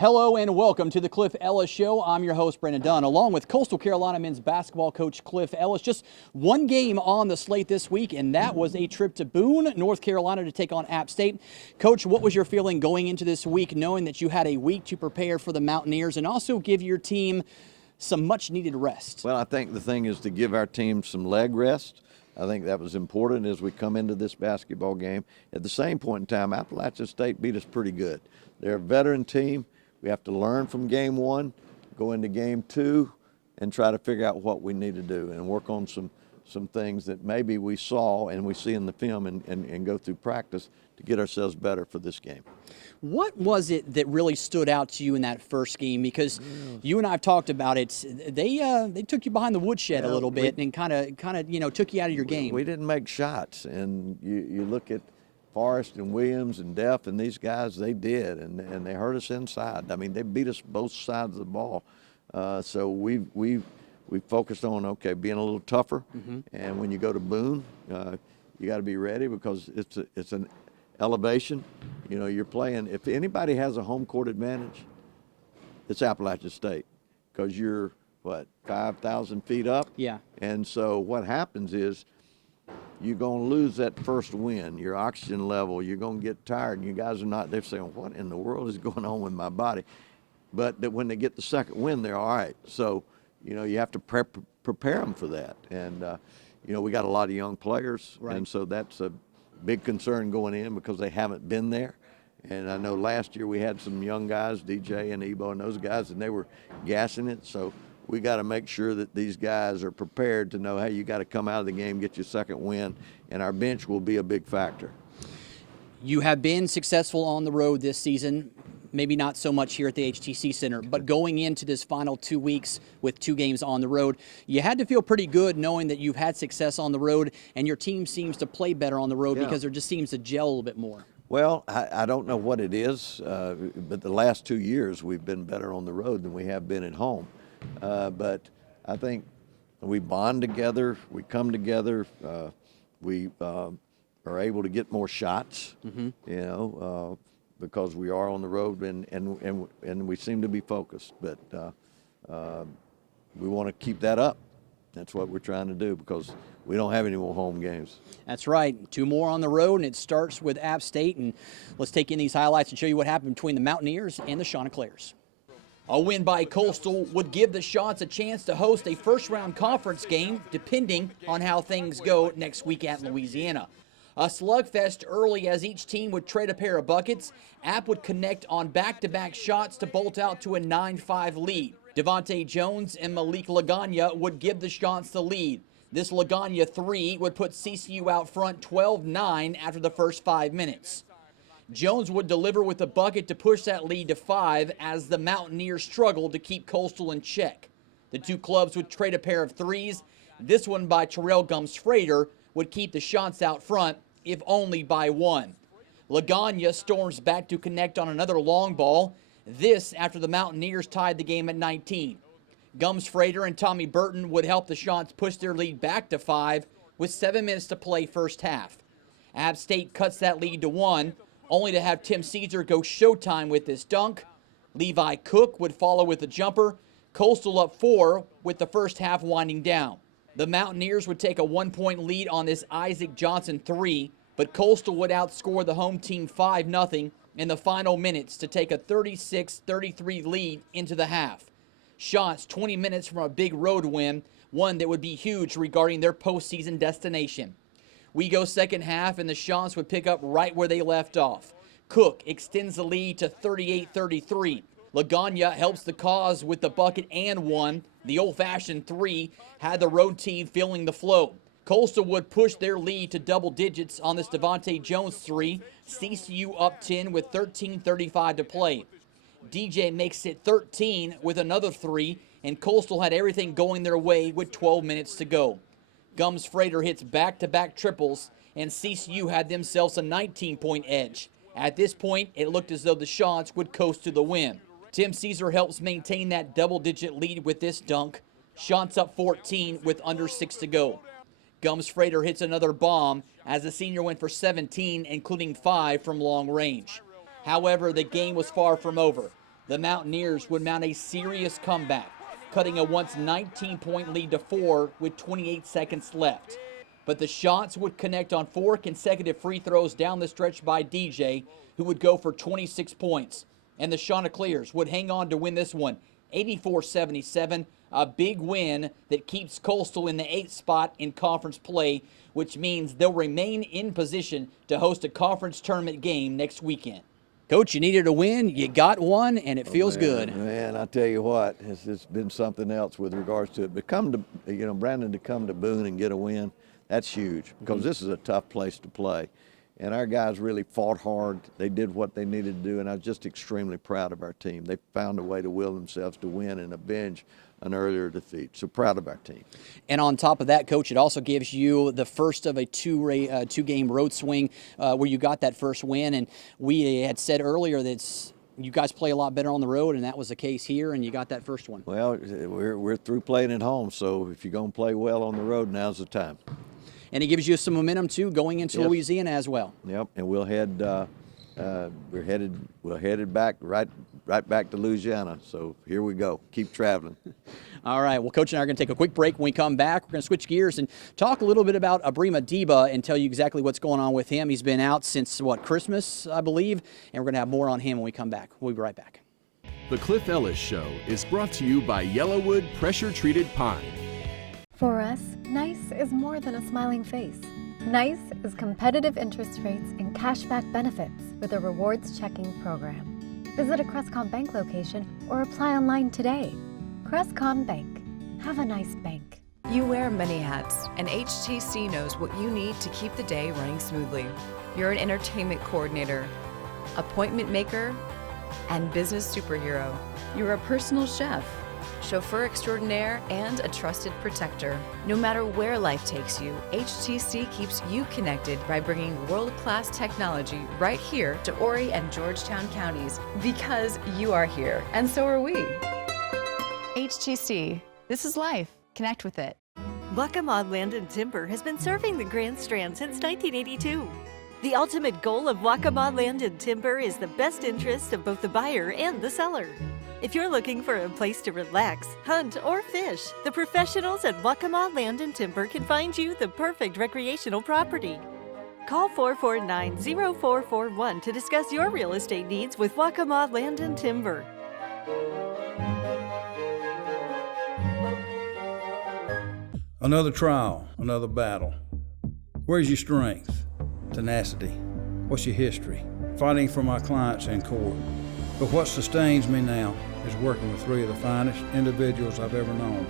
Hello and welcome to the Cliff Ellis Show. I'm your host, Brandon Dunn, along with Coastal Carolina men's basketball coach Cliff Ellis. Just one game on the slate this week, and that was a trip to Boone, North Carolina to take on App State. Coach, what was your feeling going into this week, knowing that you had a week to prepare for the Mountaineers and also give your team some much-needed rest? Well, I think the thing is to give our team some leg rest. I think that was important as we come into this basketball game. At the same point in time, Appalachian State beat us pretty good. They're a veteran team. We have to learn from game one, go into game two, and try to figure out what we need to do and work on some things that maybe we saw and we see in the film and go through practice to get ourselves better for this game. What was it that really stood out to you in that first game? Because you and I have talked about it. They took you behind the woodshed a little bit and kind of took you out of your game. We didn't make shots, and you look at Forrest and Williams and Deff and these guys, they did, and they hurt us inside. I mean, they beat us both sides of the ball. So we focused on, okay, being a little tougher. And when you go to Boone, you got to be ready because it's an elevation. You know, you're playing. If anybody has a home court advantage, it's Appalachian State because you're, 5,000 feet up? Yeah. And so what happens is, you're going to lose that first win, your oxygen level, you're going to get tired, and you guys are not, they're saying, what in the world is going on with my body? But that when they get the second win, they're all right. So, you have to prepare them for that. And, we got a lot of young players, right. And so that's a big concern going in because they haven't been there. And I know last year we had some young guys, DJ and Ebo and those guys, and they were gassing it. So we got to make sure that these guys are prepared to know, hey, you got to come out of the game, get your second win, and our bench will be a big factor. You have been successful on the road this season, maybe not so much here at the HTC Center, but going into this final 2 weeks with 2 games on the road, you had to feel pretty good knowing that you've had success on the road and your team seems to play better on the road because there just seems to gel a little bit more. Well, I don't know what it is, but the last 2 years we've been better on the road than we have been at home. But I think we bond together, we come together, we are able to get more shots, because we are on the road and we seem to be focused. But we want to keep that up. That's what we're trying to do because we don't have any more home games. That's right. 2 more on the road, and it starts with App State. And let's take in these highlights and show you what happened between the Mountaineers and the Chanticleers. A win by Coastal would give the Chants a chance to host a first-round conference game, depending on how things go next week at Louisiana. A slugfest early as each team would trade a pair of buckets. App would connect on back-to-back shots to bolt out to a 9-5 lead. Devontae Jones and Malik Lagana would give the Chants the lead. This Lagana 3 would put CCU out front 12-9 after the first 5 minutes. Jones would deliver with a bucket to push that lead to 5 as the Mountaineers struggled to keep Coastal in check. The 2 clubs would trade a pair of threes. This one by Terrell Gums-Frater would keep the Chants out front, if only by 1. Lagana storms back to connect on another long ball. This after the Mountaineers tied the game at 19. Gums-Frater and Tommy Burton would help the Chants push their lead back to 5 with 7 minutes to play first half. App State cuts that lead to 1. Only to have Tim Caesar go showtime with this dunk. Levi Cook would follow with a jumper. Coastal up 4 with the first half winding down. The Mountaineers would take a 1-point lead on this Isaac Johnson 3, but Coastal would outscore the home team 5-0 in the final minutes to take a 36-33 lead into the half. Chants 20 minutes from a big road win, one that would be huge regarding their postseason destination. We go second half, and the Chants would pick up right where they left off. Cook extends the lead to 38-33. Lagana helps the cause with the bucket and 1. The old-fashioned 3 had the road team feeling the flow. Coastal would push their lead to double digits on this Devontae Jones 3. CCU up 10 with 13:35 to play. DJ makes it 13 with another 3, and Coastal had everything going their way with 12 minutes to go. Gums-Frater hits back-to-back triples, and CCU had themselves a 19-point edge. At this point, it looked as though the Chants would coast to the win. Tim Caesar helps maintain that double-digit lead with this dunk. Chants up 14 with under 6 to go. Gums-Frater hits another bomb as the senior went for 17, including 5 from long range. However, the game was far from over. the Mountaineers would mount a serious comeback, cutting a once 19-point lead to 4 with 28 seconds left. But the shots would connect on 4 consecutive free throws down the stretch by DJ, who would go for 26 points. And the Chanticleers would hang on to win this one, 84-77, a big win that keeps Coastal in the 8th spot in conference play, which means they'll remain in position to host a conference tournament game next weekend. Coach, you needed a win, you got one, and it feels good. Man, I tell you what, it's been something else with regards to it. But Brandon, to come to Boone and get a win, that's huge, because this is a tough place to play. And our guys really fought hard. They did what they needed to do, and I was just extremely proud of our team. They found a way to will themselves to win and avenge an earlier defeat. So proud of our team. And on top of that, Coach, it also gives you the first of a two-game road swing where you got that first win. And we had said earlier that you guys play a lot better on the road, and that was the case here, and you got that first one. Well, we're through playing at home, so if you're going to play well on the road, now's the time. And it gives you some momentum, too, going into Louisiana as well. Yep, and we'll head we're headed back right back to Louisiana. So here we go. Keep traveling. All right. Well, Coach and I are going to take a quick break. When we come back, we're going to switch gears and talk a little bit about Abrima Deba and tell you exactly what's going on with him. He's been out since, Christmas, I believe, and we're going to have more on him when we come back. We'll be right back. The Cliff Ellis Show is brought to you by Yellowwood Pressure-Treated Pine. For us, nice is more than a smiling face. Nice is competitive interest rates and cashback benefits with a rewards checking program. Visit a Crestcom Bank location or apply online today. Crestcom Bank. Have a nice bank. You wear many hats, and HTC knows what you need to keep the day running smoothly. You're an entertainment coordinator, appointment maker, and business superhero. You're a personal chef, chauffeur extraordinaire, and a trusted protector. No matter where life takes you, HTC keeps you connected by bringing world-class technology right here to Horry and Georgetown counties, because you are here, and so are we. HTC, this is life. Connect with it. Waccamaw Land and Timber has been serving the Grand Strand since 1982. The ultimate goal of Waccamaw Land and Timber is the best interest of both the buyer and the seller. If you're looking for a place to relax, hunt, or fish, the professionals at Waccamaw Land and Timber can find you the perfect recreational property. Call 449-0441 to discuss your real estate needs with Waccamaw Land and Timber. Another trial, another battle. Where's your strength? Tenacity. What's your history? Fighting for my clients in court. But what sustains me now is working with three of the finest individuals I've ever known.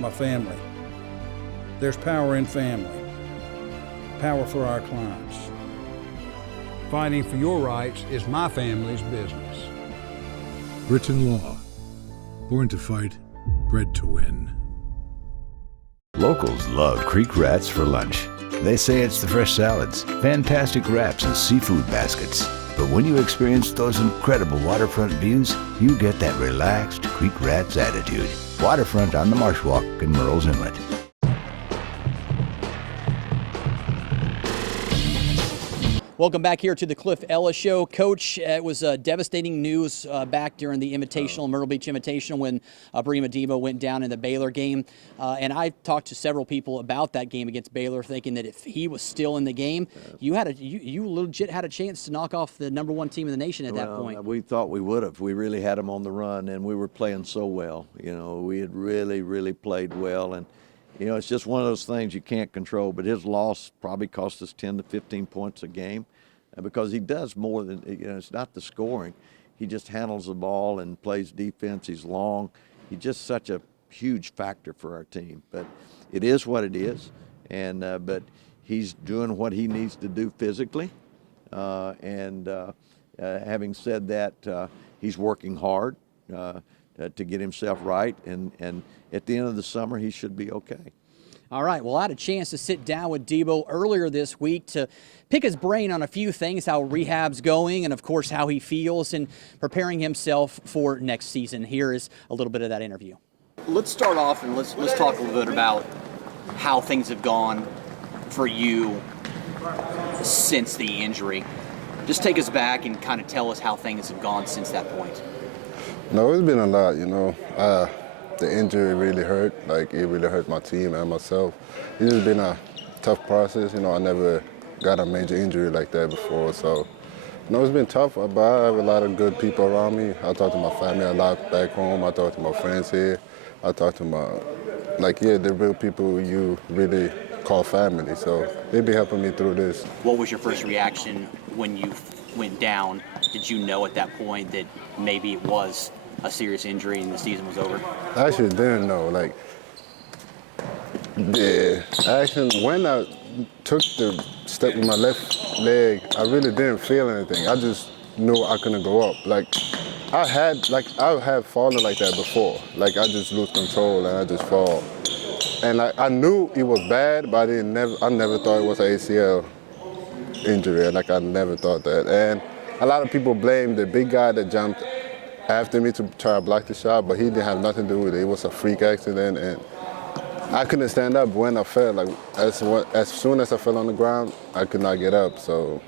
My family. There's power in family. Power for our clients. Fighting for your rights is my family's business. Britain Law. Born to fight, bred to win. Locals love Creek Rats for lunch. They say it's the fresh salads, fantastic wraps, and seafood baskets. But when you experience those incredible waterfront views, you get that relaxed Creek Rats attitude. Waterfront on the Marsh Walk in Murrells Inlet. Welcome back here to the Cliff Ellis Show. Coach, it was devastating news back during the Invitational, Myrtle Beach Invitational, when Abrima Deba went down in the Baylor game. And I talked to several people about that game against Baylor, thinking that if he was still in the game, you legit had a chance to knock off the #1 team in the nation at that point. We thought we would have. We really had them on the run, and we were playing so well. You know, we had really, really played well. And you know, it's just one of those things you can't control, but his loss probably cost us 10 to 15 points a game because he does more than, you know, it's not the scoring. He just handles the ball and plays defense. He's long. He's just such a huge factor for our team. But it is what it is, and but he's doing what he needs to do physically. Having said that, he's working hard to get himself right, and at the end of the summer, he should be okay. All right, well, I had a chance to sit down with Debo earlier this week to pick his brain on a few things, how rehab's going, and of course how he feels and preparing himself for next season. Here is a little bit of that interview. Let's start off and let's talk a little bit about how things have gone for you since the injury. Just take us back and kind of tell us how things have gone since that point. No, it's been a lot, you know. The injury really hurt. Like, it really hurt my team and myself. It's just been a tough process. You know, I never got a major injury like that before. So, you know, it's been tough, but I have a lot of good people around me. I talk to my family a lot back home. I talk to my friends here. I talk to my, the real people you really call family. So they be helping me through this. What was your first reaction when you went down? Did you know at that point that maybe it was a serious injury and the season was over? I actually didn't know. Like, the action, when I took the step with my left leg, I really didn't feel anything. I just knew I couldn't go up. Like, I have fallen like that before. Like, I just lose control and I just fall. And I knew it was bad, but I never thought it was an ACL injury. Like, I never thought that. And a lot of people blame the big guy that jumped after me to try to block the shot, but he didn't have nothing to do with it. It was a freak accident, and I couldn't stand up when I fell. Like, as soon as I fell on the ground, I could not get up, so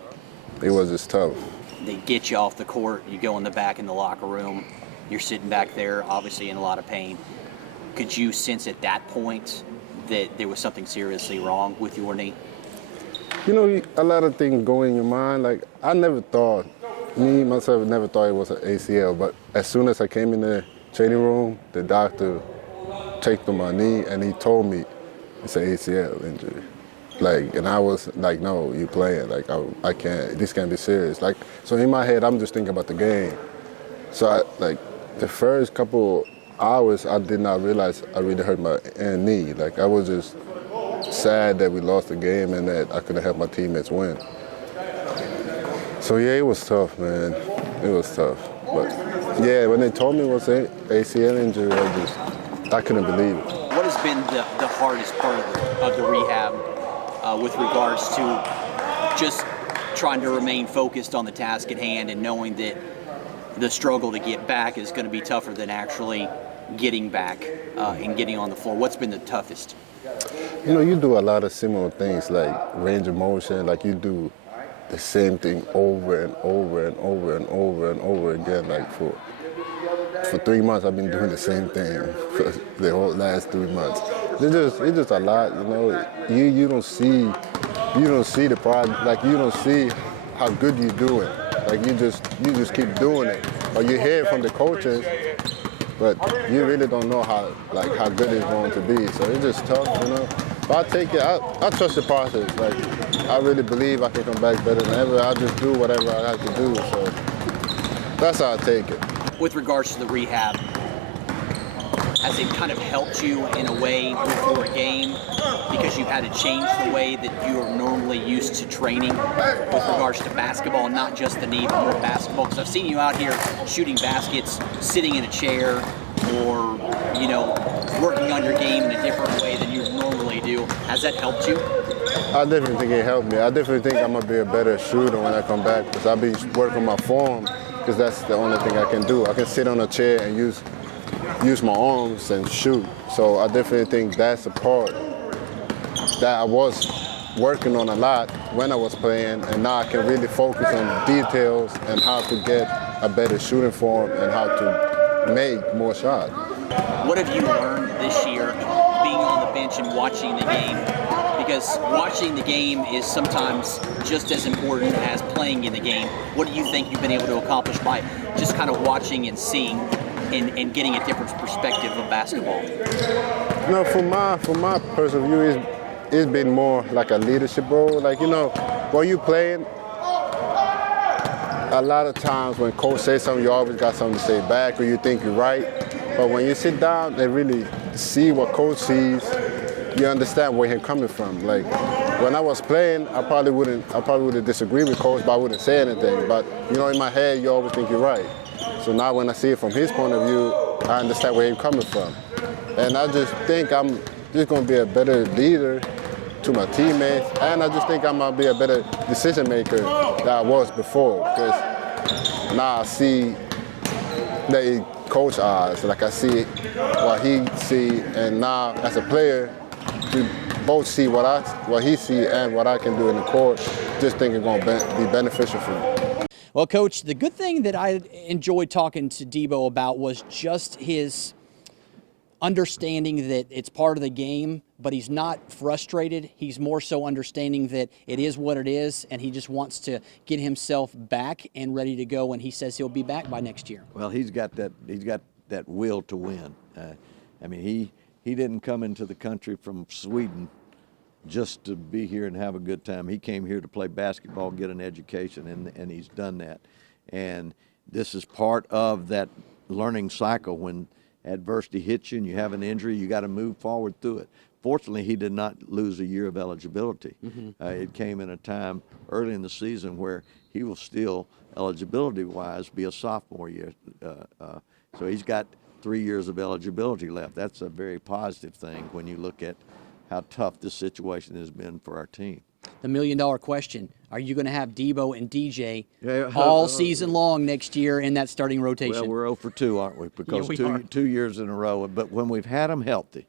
it was just tough. They get you off the court, you go in the back in the locker room, you're sitting back there, obviously in a lot of pain. Could you sense at that point that there was something seriously wrong with your knee? You know, a lot of things go in your mind. Like, I never thought, me, myself, never thought it was an ACL, but as soon as I came in the training room, the doctor checked on my knee and he told me it's an ACL injury. Like, and I was like, no, you playing. Like, I can't, this can't be serious. Like, so in my head, I'm just thinking about the game. So the first couple hours, I did not realize I really hurt my knee. Like, I was just sad that we lost the game and that I couldn't help my teammates win. So yeah, it was tough, man. It was tough. But yeah, when they told me it was an ACL injury, I couldn't believe it. What has been the hardest part of the rehab with regards to just trying to remain focused on the task at hand and knowing that the struggle to get back is going to be tougher than actually getting back and getting on the floor? What's been the toughest? You know, you do a lot of similar things like range of motion, like you do the same thing over and over and over and over and over again. Like for 3 months, I've been doing the same thing for the whole last 3 months. It's just a lot, you know. You don't see the product, like you don't see how good you're doing. Like you just keep doing it, or you hear it from the coaches, but you really don't know how good it's going to be. So it's just tough, you know. But I take it. I trust the process. Like, I really believe I can come back better than ever. I just do whatever I have to do. So that's how I take it. With regards to the rehab, has it kind of helped you in a way before a game because you've had to change the way that you are normally used to training with regards to basketball, not just the knee, but more basketball? Because I've seen you out here shooting baskets, sitting in a chair, or, you know, working on your game in a different way than you normally do. Has that helped you? I definitely think it helped me. I definitely think I'm going to be a better shooter when I come back because I'll be working my form because that's the only thing I can do. I can sit on a chair and use my arms and shoot. So I definitely think that's a part that I was working on a lot when I was playing, and now I can really focus on details and how to get a better shooting form and how to make more shots. What have you learned this year being on the bench and watching the game? Because watching the game is sometimes just as important as playing in the game. What do you think you've been able to accomplish by just kind of watching and seeing and getting a different perspective of basketball? You know, from my personal view, it's been more like a leadership role. Like, you know, when you playing, a lot of times when coach says something, you always got something to say back or you think you're right. But when you sit down and really see what coach sees, you understand where he's coming from. Like, when I was playing, I probably would disagree with coach, but I wouldn't say anything. But, you know, in my head, you always think you're right. So now when I see it from his point of view, I understand where he's coming from. And I just think I'm just going to be a better leader to my teammates, and I just think I'm going to be a better decision maker than I was before, because now I see the coach eyes, like I see what he see, and now as a player, we both see what he see and what I can do in the court. Just think it's going to be beneficial for me. Well, Coach, the good thing that I enjoyed talking to Debo about was just his understanding that it's part of the game, but he's not frustrated. He's more so understanding that it is what it is, and he just wants to get himself back and ready to go, and he says he'll be back by next year. Well, he's got that will to win. I mean, he didn't come into the country from Sweden just to be here and have a good time. He came here to play basketball, get an education, and he's done that. And this is part of that learning cycle. When adversity hits you and you have an injury, you got to move forward through it. Fortunately, he did not lose a year of eligibility. It came in a time early in the season where he will still, eligibility-wise, be a sophomore year. So he's got 3 years of eligibility left. That's a very positive thing when you look at how tough this situation has been for our team. The million-dollar question, are you going to have Debo and DJ all season long next year in that starting rotation? Well, we're 0 for 2, aren't we? Because two years in a row. But when we've had them healthy,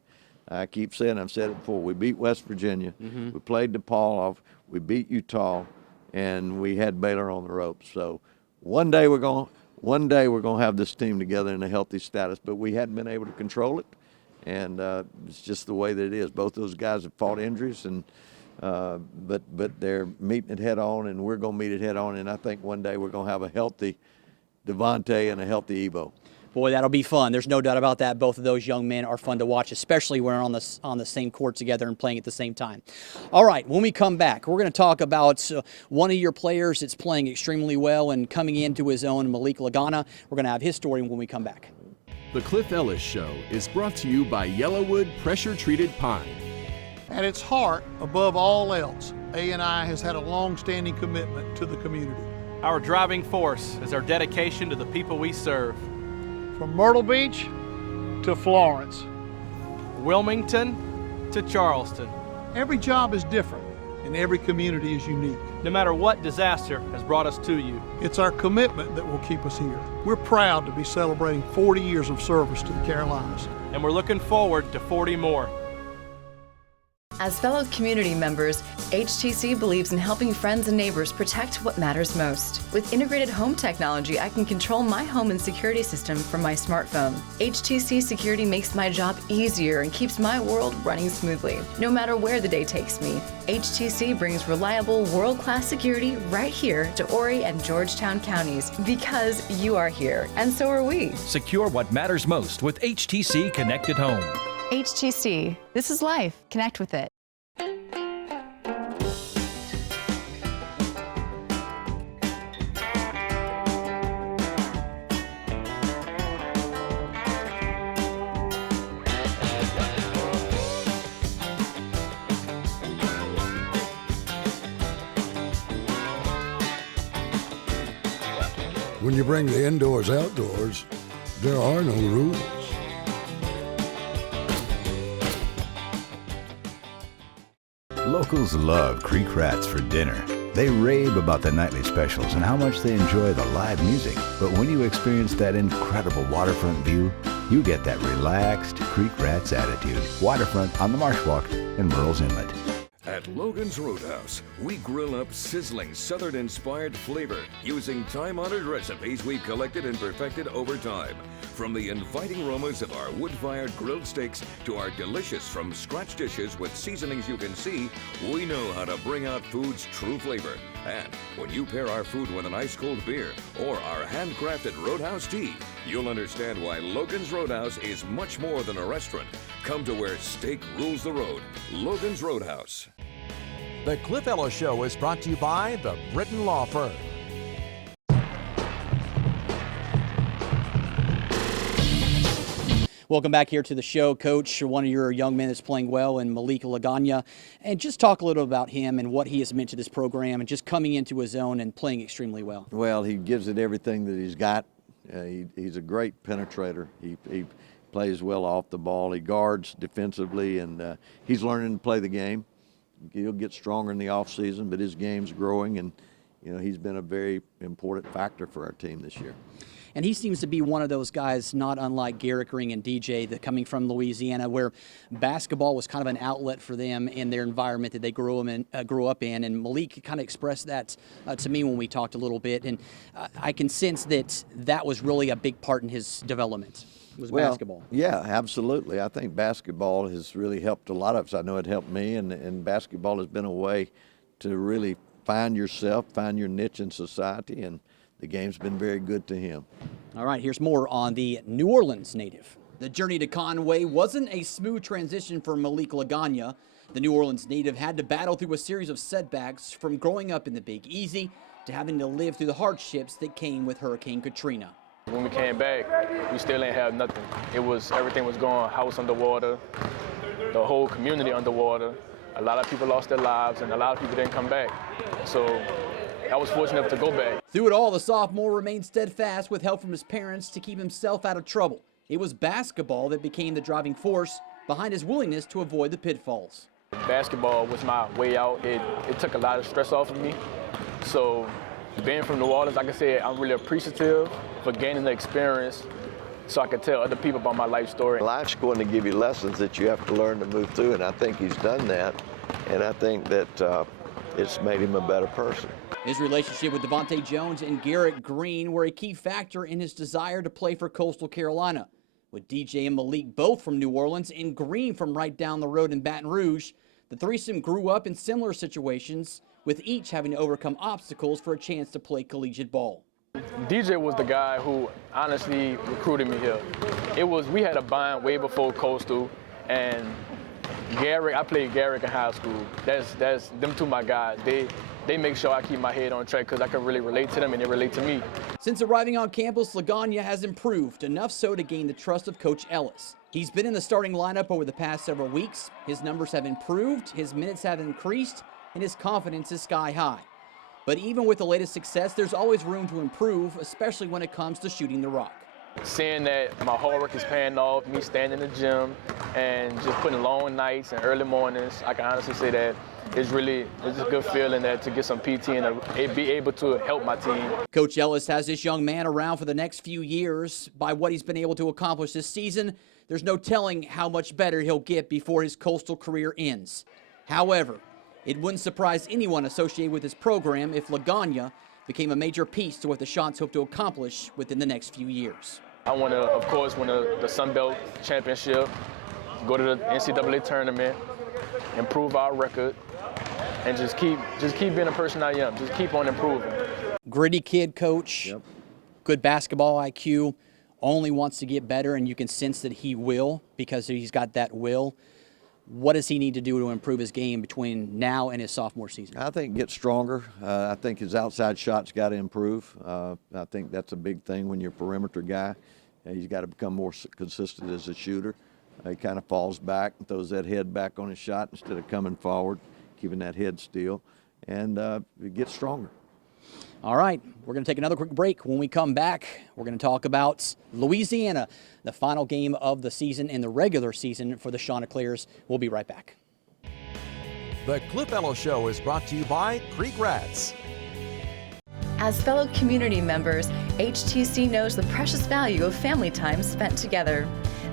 I keep saying, I've said it before, we beat West Virginia, we played DePaul off, we beat Utah, and we had Baylor on the ropes. So one day we're going to have this team together in a healthy status, but we hadn't been able to control it. And it's just the way that it is. Both those guys have fought injuries, and but they're meeting it head on, and we're going to meet it head on. And I think one day we're going to have a healthy Devontae and a healthy Ebo. Boy, that'll be fun. There's no doubt about that. Both of those young men are fun to watch, especially when we're on the same court together and playing at the same time. All right, when we come back, we're going to talk about one of your players that's playing extremely well and coming into his own, Malik Lagana. We're going to have his story when we come back. The Cliff Ellis Show is brought to you by Yellowwood Pressure-Treated Pine. At its heart, above all else, A&I has had a long-standing commitment to the community. Our driving force is our dedication to the people we serve. From Myrtle Beach to Florence, Wilmington to Charleston. Every job is different, and every community is unique. No matter what disaster has brought us to you, it's our commitment that will keep us here. We're proud to be celebrating 40 years of service to the Carolinas. And we're looking forward to 40 more. As fellow community members, HTC believes in helping friends and neighbors protect what matters most. With integrated home technology, I can control my home and security system from my smartphone. HTC Security makes my job easier and keeps my world running smoothly. No matter where the day takes me, HTC brings reliable, world-class security right here to Horry and Georgetown counties because you are here, and so are we. Secure what matters most with HTC Connected Home. HTC. This is life. Connect with it. When you bring the indoors outdoors, there are no rules. Locals love Creek Rats for dinner. They rave about the nightly specials and how much they enjoy the live music. But when you experience that incredible waterfront view, you get that relaxed Creek Rats attitude. Waterfront on the Marsh Walk in Murrells Inlet. At Logan's Roadhouse, we grill up sizzling Southern-inspired flavor using time-honored recipes we've collected and perfected over time. From the inviting aromas of our wood-fired grilled steaks to our delicious from-scratch dishes with seasonings you can see, we know how to bring out food's true flavor. And when you pair our food with an ice-cold beer or our handcrafted Roadhouse tea, you'll understand why Logan's Roadhouse is much more than a restaurant. Come to where steak rules the road. Logan's Roadhouse. The Cliff Ellis Show is brought to you by the Britton Law Firm. Welcome back here to the show, Coach. One of your young men that's playing well, and Malik Lagana. And just talk a little about him and what he has meant to this program and just coming into his own and playing extremely well. Well, he gives it everything that he's got. He's a great penetrator. He plays well off the ball. He guards defensively, and he's learning to play the game. He'll get stronger in the offseason, but his game's growing, and he's been a very important factor for our team this year. And he seems to be one of those guys, not unlike Garrick Ring and DJ, that coming from Louisiana, where basketball was kind of an outlet for them in their environment that they grew up in. And Malik kind of expressed that to me when we talked a little bit. And I can sense that was really a big part in his development. Was basketball. Yeah, absolutely. I think basketball has really helped a lot of us. I know it helped me, and basketball has been a way to really find yourself, find your niche in society, and the game's been very good to him. All right, here's more on the New Orleans native. The journey to Conway wasn't a smooth transition for Malik Lagana. The New Orleans native had to battle through a series of setbacks, from growing up in the Big Easy to having to live through the hardships that came with Hurricane Katrina. When we came back, we still ain't have nothing. Everything was gone, house underwater, the whole community underwater. A lot of people lost their lives, and a lot of people didn't come back. So I was fortunate enough to go back. Through it all, the sophomore remained steadfast with help from his parents to keep himself out of trouble. It was basketball that became the driving force behind his willingness to avoid the pitfalls. Basketball was my way out. It took a lot of stress off of me. So being from New Orleans, like I said, I'm really appreciative for gaining the experience so I could tell other people about my life story. Life's going to give you lessons that you have to learn to move through, and I think he's done that, and I think that it's made him a better person. His relationship with Devontae Jones and Garrett Green were a key factor in his desire to play for Coastal Carolina. With DJ and Malik both from New Orleans and Green from right down the road in Baton Rouge, the threesome grew up in similar situations, with each having to overcome obstacles for a chance to play collegiate ball. DJ was the guy who honestly recruited me here. We had a bond way before Coastal, and Garrick, I played Garrick in high school. That's them two my guys. They make sure I keep my head on track because I can really relate to them and they relate to me. Since arriving on campus, Lagana has improved, enough so to gain the trust of Coach Ellis. He's been in the starting lineup over the past several weeks. His numbers have improved, his minutes have increased, and his confidence is sky high. But even with the latest success, there's always room to improve, especially when it comes to shooting the rock. Seeing that my hard work is paying off, me standing in the gym and just putting long nights and early mornings, I can honestly say that it's a good feeling that to get some PT and be able to help my team. Coach Ellis has this young man around for the next few years. By what he's been able to accomplish this season, there's no telling how much better he'll get before his Coastal career ends. However, it wouldn't surprise anyone associated with this program if Lagana became a major piece to what the Chants hope to accomplish within the next few years. I want to, of course, win the Sun Belt Championship, go to the NCAA tournament, improve our record, and just keep being the person I am. Just keep on improving. Gritty kid, coach. Yep. Good basketball IQ. Only wants to get better, and you can sense that he will because he's got that will. What does he need to do to improve his game between now and his sophomore season? I think get stronger. I think his outside shot's got to improve. I think that's a big thing when you're a perimeter guy. He's got to become more consistent as a shooter. He kind of falls back and throws that head back on his shot instead of coming forward, keeping that head still, and get stronger. All right, we're going to take another quick break. When we come back, we're going to talk about Louisiana, the final game of the season in the regular season for the Chanticleers. We'll be right back. The Cliff Ellis Show is brought to you by Creek Rats. As fellow community members, HTC knows the precious value of family time spent together.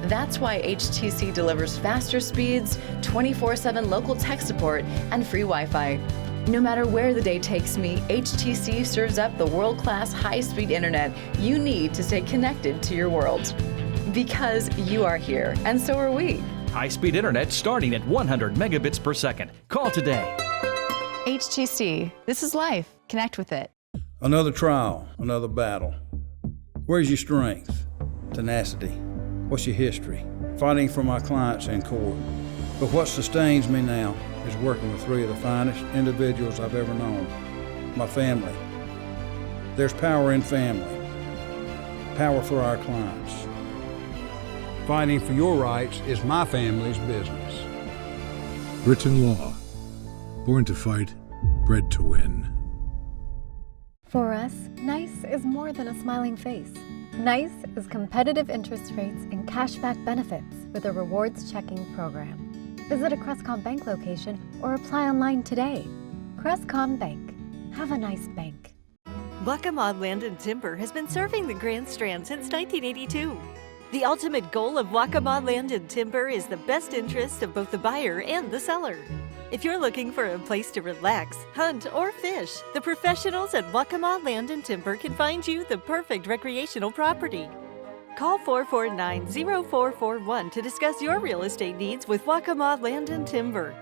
That's why HTC delivers faster speeds, 24/7 local tech support, and free Wi-Fi. No matter where the day takes me, HTC serves up the world-class high-speed internet you need to stay connected to your world. Because you are here, and so are we. High-speed internet starting at 100 megabits per second. Call today. HTC. This is life. Connect with it. Another trial, another battle. Where's your strength? Tenacity. What's your history? Fighting for my clients in court. But what sustains me now is working with three of the finest individuals I've ever known. My family. There's power in family. Power for our clients. Fighting for your rights is my family's business. Britain Law. Born to fight, bred to win. For us, nice is more than a smiling face. Nice is competitive interest rates and cashback benefits with a rewards checking program. Visit a Crestcom Bank location or apply online today. Crestcom Bank. Have a nice bank. Waccamaw Land and Timber has been serving the Grand Strand since 1982. The ultimate goal of Waccamaw Land and Timber is the best interest of both the buyer and the seller. If you're looking for a place to relax, hunt, or fish, the professionals at Waccamaw Land and Timber can find you the perfect recreational property. Call 449-0441 to discuss your real estate needs with Waccamaw Land and Timber.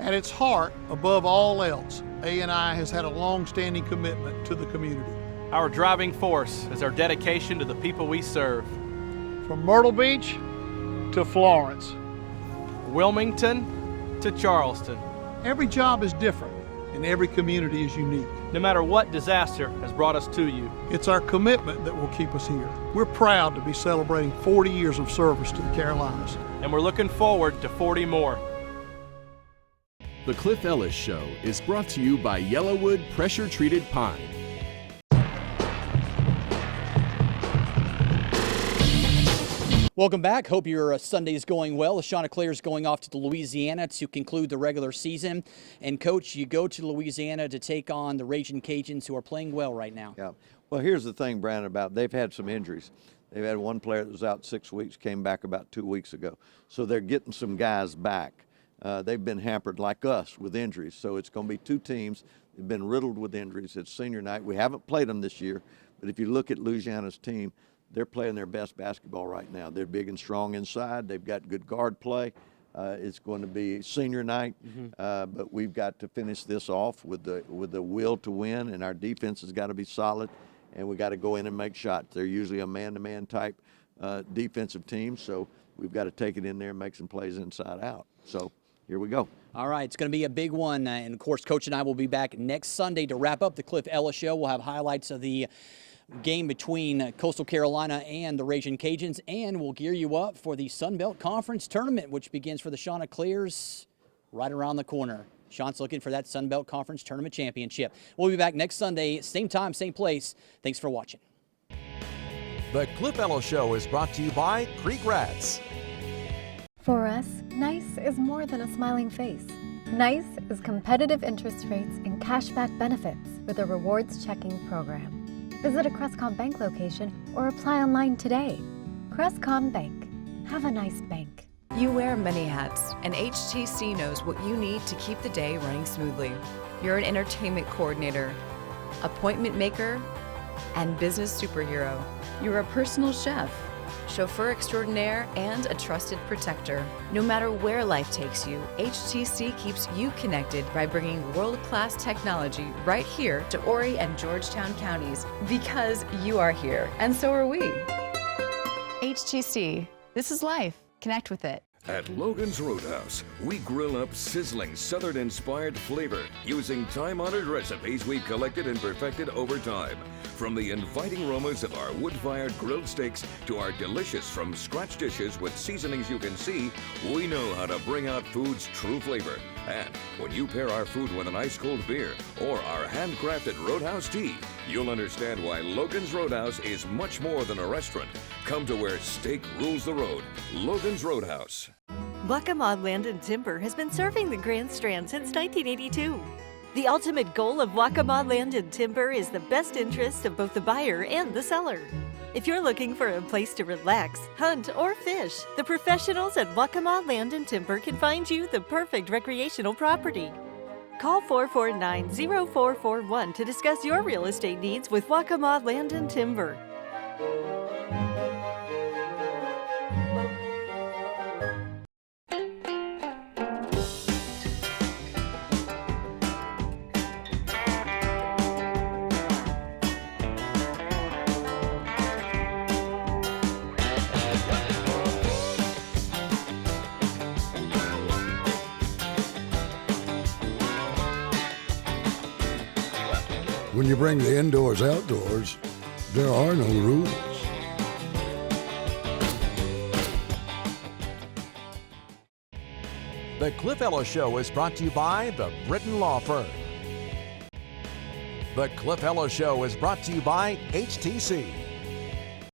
At its heart, above all else, A&I has had a long-standing commitment to the community. Our driving force is our dedication to the people we serve. From Myrtle Beach to Florence, Wilmington to Charleston. Every job is different, and every community is unique. No matter what disaster has brought us to you, it's our commitment that will keep us here. We're proud to be celebrating 40 years of service to the Carolinas. And we're looking forward to 40 more. The Cliff Ellis Show is brought to you by Yellowwood Pressure Treated Pine. Welcome back. Hope your Sunday is going well. The Chanticleers going off to Louisiana to conclude the regular season. And, Coach, you go to Louisiana to take on the Ragin' Cajuns, who are playing well right now. Yeah. Well, here's the thing, Brandon, about they've had some injuries. They've had one player that was out 6 weeks, came back about 2 weeks ago. So they're getting some guys back. They've been hampered like us with injuries. So it's going to be two teams. They've been riddled with injuries. It's senior night. We haven't played them this year. But if you look at Louisiana's team, they're playing their best basketball right now. They're big and strong inside. They've got good guard play. It's going to be senior night, but we've got to finish this off with the will to win, and our defense has got to be solid, and we got to go in and make shots. They're usually a man-to-man type defensive team, so we've got to take it in there and make some plays inside out. So here we go. All right, it's going to be a big one, and of course, Coach and I will be back next Sunday to wrap up the Cliff Ellis Show. We'll have highlights of the game between Coastal Carolina and the Ragin' Cajuns, and we'll gear you up for the Sun Belt Conference Tournament, which begins for the Chanticleers right around the corner. Sean's looking for that Sun Belt Conference Tournament Championship. We'll be back next Sunday, same time, same place. Thanks for watching. The Cliff Ellis Show is brought to you by Creek Rats. For us, nice is more than a smiling face. Nice is competitive interest rates and cashback benefits with a rewards checking program. Visit a Crestcom Bank location or apply online today. Crestcom Bank. Have a nice bank. You wear many hats, and HTC knows what you need to keep the day running smoothly. You're an entertainment coordinator, appointment maker, and business superhero. You're a personal chef, chauffeur extraordinaire, and a trusted protector. No matter where life takes you, HTC keeps you connected by bringing world-class technology right here to Horry and Georgetown counties, because you are here, and so are we. HTC. This is life. Connect with it. At Logan's Roadhouse, we grill up sizzling Southern-inspired flavor using time-honored recipes we've collected and perfected over time. From the inviting aromas of our wood-fired grilled steaks to our delicious from-scratch dishes with seasonings you can see, we know how to bring out food's true flavor. And when you pair our food with an ice-cold beer or our handcrafted Roadhouse tea, you'll understand why Logan's Roadhouse is much more than a restaurant. Come to where steak rules the road. Logan's Roadhouse. Waccamaw Land and Timber has been serving the Grand Strand since 1982. The ultimate goal of Waccamaw Land and Timber is the best interest of both the buyer and the seller. If you're looking for a place to relax, hunt, or fish, the professionals at Waccamaw Land and Timber can find you the perfect recreational property. Call 449-0441 to discuss your real estate needs with Waccamaw Land and Timber. When you bring the indoors outdoors, there are no rules. The Cliff Ellis Show is brought to you by the Britton Law Firm. The Cliff Ellis Show is brought to you by HTC.